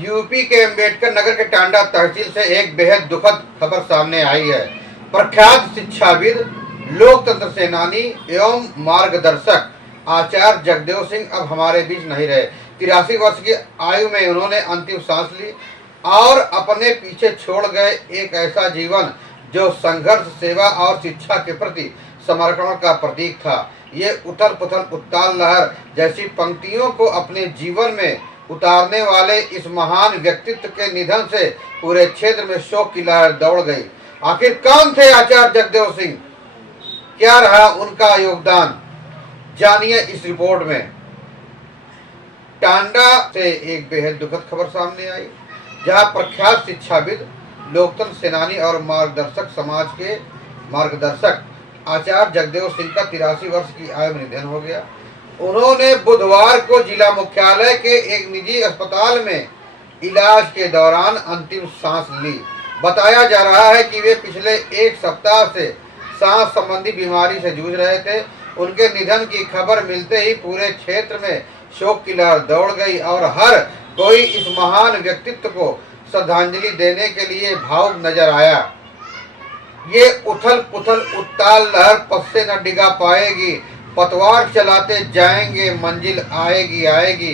UP के अम्बेडकर नगर के टांडा तहसील से एक बेहद दुखद खबर सामने आई है। प्रख्यात शिक्षाविद, लोकतंत्र सेनानी एवं मार्गदर्शक आचार्य जगदेव सिंह अब हमारे बीच नहीं रहे। 83 वर्ष की आयु में उन्होंने अंतिम सांस ली और अपने पीछे छोड़ गए एक ऐसा जीवन जो संघर्ष, सेवा और शिक्षा के प्रति समर्पण का प्रतीक था। ये उथल पुथल उत्ताल लहर जैसी पंक्तियों को अपने जीवन में उतारने वाले इस महान व्यक्तित्व के निधन से पूरे क्षेत्र में शोक की लहर दौड़ गई। आखिर कौन थे आचार्य जगदेव सिंह? क्या रहा उनका योगदान? जानिए इस रिपोर्ट में। टांडा से एक बेहद दुखद खबर सामने आई, जहां प्रख्यात शिक्षाविद, लोकतंत्र सेनानी और मार्गदर्शक समाज के मार्गदर्शक आचार्य जगदेव सिंह का 83 वर्ष की आयु में निधन हो गया। उन्होंने बुधवार को जिला मुख्यालय के एक निजी अस्पताल में इलाज के दौरान अंतिम सांस ली। बताया जा रहा है कि वे पिछले एक सप्ताह से सांस संबंधी बीमारी से जूझ रहे थे। उनके निधन की खबर मिलते ही पूरे क्षेत्र में शोक की लहर दौड़ गई और हर कोई इस महान व्यक्तित्व को श्रद्धांजलि देने के लिए भावुक नजर आया। ये उथल पुथल उत्ताल लहर पथ से न डिगा पाएगी, पतवार चलाते जाएंगे, मंजिल आएगी आएगी।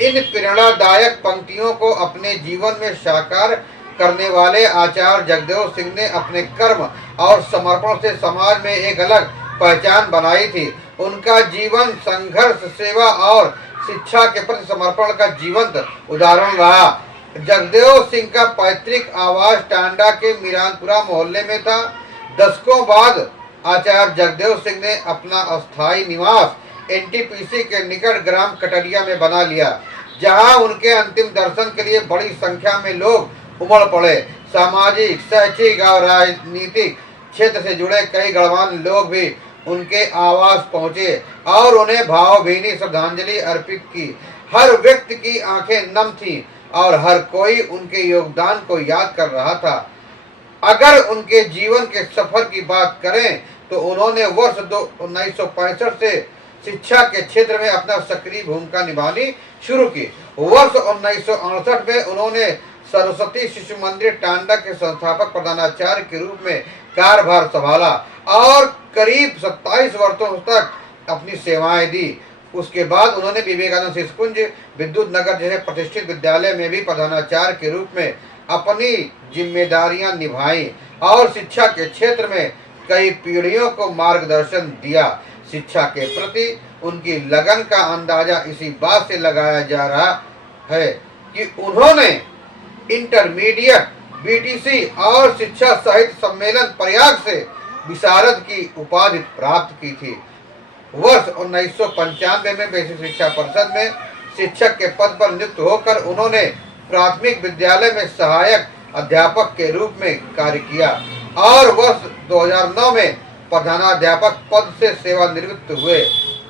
इन प्रेरणादायक पंक्तियों को अपने जीवन में साकार करने वाले आचार्य जगदेव सिंह ने अपने कर्म और समर्पण से समाज में एक अलग पहचान बनाई थी। उनका जीवन संघर्ष, सेवा और शिक्षा के प्रति समर्पण का जीवंत उदाहरण रहा। जगदेव सिंह का पैतृक आवास टांडा के मीरानपुरा मोहल्ले में था। दशकों बाद आचार्य जगदेव सिंह ने अपना अस्थायी निवास एनटीपीसी के निकट ग्राम कटरिया में बना लिया, जहां उनके अंतिम दर्शन के लिए बड़ी संख्या में लोग उमड़ पड़े। सामाजिक, शैक्षिक और राजनीतिक क्षेत्र से जुड़े कई गणमान्य लोग भी उनके आवास पहुंचे और उन्हें भावभीनी श्रद्धांजलि अर्पित की। हर व्यक्ति की आंखें नम थीं और हर कोई उनके योगदान को याद कर रहा था। अगर उनके जीवन के सफर की बात करें तो उन्होंने वर्ष 1965 से शिक्षा के क्षेत्र में अपना सक्रिय भूमिका निभानी शुरू की। वर्ष 1968 में उन्होंने सरस्वती शिशु मंदिर टांडा के संस्थापक प्रधानाचार्य के रूप में कार्यभार संभाला और करीब 27 वर्षों तक अपनी सेवाएं दी। उसके बाद उन्होंने विवेकानंद शिशुकुंज, विद्युत नगर जैसे प्रतिष्ठित विद्यालय में भी प्रधानाचार्य के रूप में अपनी जिम्मेदारियां निभाई और शिक्षा के क्षेत्र में कई पीढ़ियों को मार्गदर्शन दिया। शिक्षा के प्रति उनकी लगन का अंदाजा इसी बात से लगाया जा रहा है कि उन्होंने इंटरमीडिएट, बीटीसी और शिक्षा साहित्य सम्मेलन प्रयाग से विशारद की उपाधि प्राप्त की थी। वर्ष 1995 में बेसिक शिक्षा परिषद में शिक्षक के पद पर नियुक्त होकर उन्होंने प्राथमिक विद्यालय में सहायक अध्यापक के रूप में कार्य किया और वर्ष 2009 में प्रधानाध्यापक पद से सेवानिवृत्त हुए।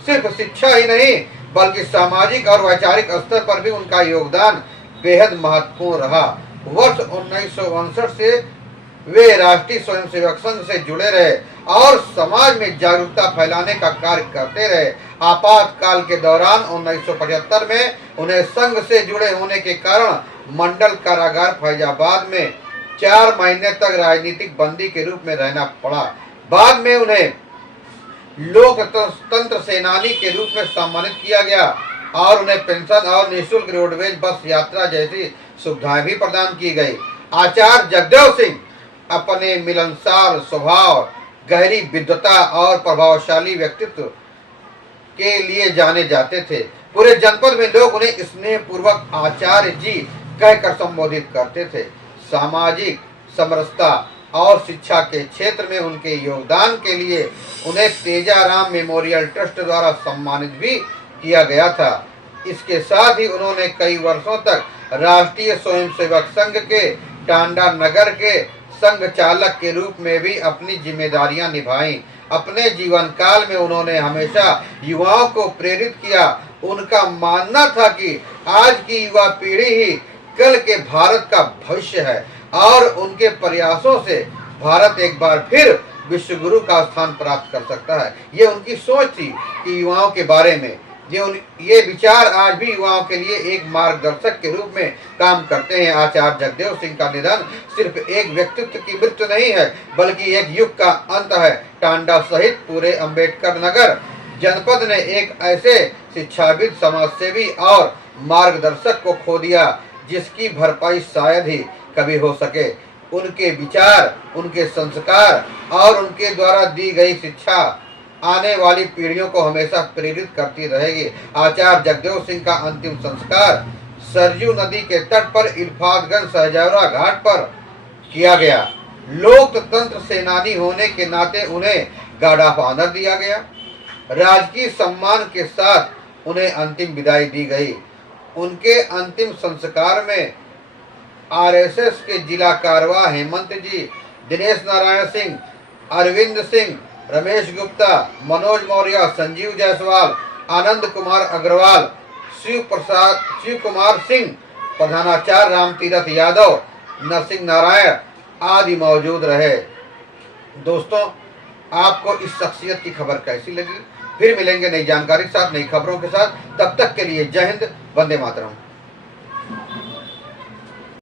सिर्फ शिक्षा ही नहीं बल्कि सामाजिक और वैचारिक स्तर पर भी उनका योगदान बेहद महत्वपूर्ण रहा। वर्ष 1959 से वे राष्ट्रीय स्वयंसेवक संघ से जुड़े रहे और समाज में जागरूकता फैलाने का कार्य करते रहे। आपातकाल के दौरान 1975 में उन्हें संघ से जुड़े होने के कारण मंडल कारागार फैजाबाद में 4 महीने तक राजनीतिक बंदी के रूप में रहना पड़ा। बाद में उन्हें लोकतंत्र सेनानी के रूप में सम्मानित किया गया और उन्हें पेंशन और निःशुल्क रोडवेज बस यात्रा जैसी सुविधाएं भी प्रदान की गई। आचार्य जगदेव सिंह अपने मिलनसार स्वभाव, गहरी विद्वता और प्रभावशाली व्यक्तित्व के लिए जाने जाते थे। पूरे जनपद में लोग उन्हें स्नेहपूर्वक आचार्य जी कहकर संबोधित करते थे। सामाजिक समरसता और शिक्षा के क्षेत्र में उनके योगदान के लिए उन्हें तेजाराम मेमोरियल ट्रस्ट द्वारा सम्मानित भी किया गया था। इसके साथ ही उन्होंने कई वर्षों तक राष्ट्रीय स्वयंसेवक संघ के टांडा नगर के संघ चालक के रूप में भी अपनी जिम्मेदारियां निभाई। अपने जीवन काल में उन्होंने हमेशा युवाओं को प्रेरित किया। उनका मानना था कि आज की युवा पीढ़ी ही कल के भारत का भविष्य है और उनके प्रयासों से भारत एक बार फिर विश्व गुरु का स्थान प्राप्त कर सकता है। ये उनकी सोच थी कि युवाओं के बारे में ये विचार आज भी युवाओं के लिए एक मार्गदर्शक के रूप में काम करते हैं। आचार्य जगदेव सिंह का निधन सिर्फ एक व्यक्तित्व की मृत्यु नहीं है, बल्कि एक युग का अंत है। टांडा सहित पूरे अंबेडकर नगर जनपद ने एक ऐसे शिक्षाविद, समाजसेवी और मार्गदर्शक को खो दिया जिसकी भरपाई शायद ही कभी हो सके। उनके विचार, उनके संस्कार और उनके द्वारा दी गई शिक्षा आने वाली पीढ़ियों को हमेशा प्रेरित करती रहेगी। आचार्य जगदेव सिंह का अंतिम संस्कार सरयू नदी के तट पर इल्फातगंज सहजौरा घाट पर किया गया। लोकतंत्र सेनानी होने के नाते उन्हें गार्ड ऑफ ऑनर दिया गया। राजकीय सम्मान के साथ उन्हें अंतिम विदाई दी गई। उनके अंतिम संस्कार में आरएसएस के जिला कारवा हेमंत जी, दिनेश नारायण सिंह, अरविंद सिंह, रमेश गुप्ता, मनोज मौर्य, संजीव जायसवाल, आनंद कुमार अग्रवाल, शिव कुमार सिंह, प्रधानाचार्य रामतीरथ यादव, नरसिंह नारायण आदि मौजूद रहे। दोस्तों, आपको इस शख्सियत की खबर कैसी लगी? फिर मिलेंगे नई जानकारी के साथ, नई खबरों के साथ। तब तक के लिए जय हिंद, वंदे मातरम।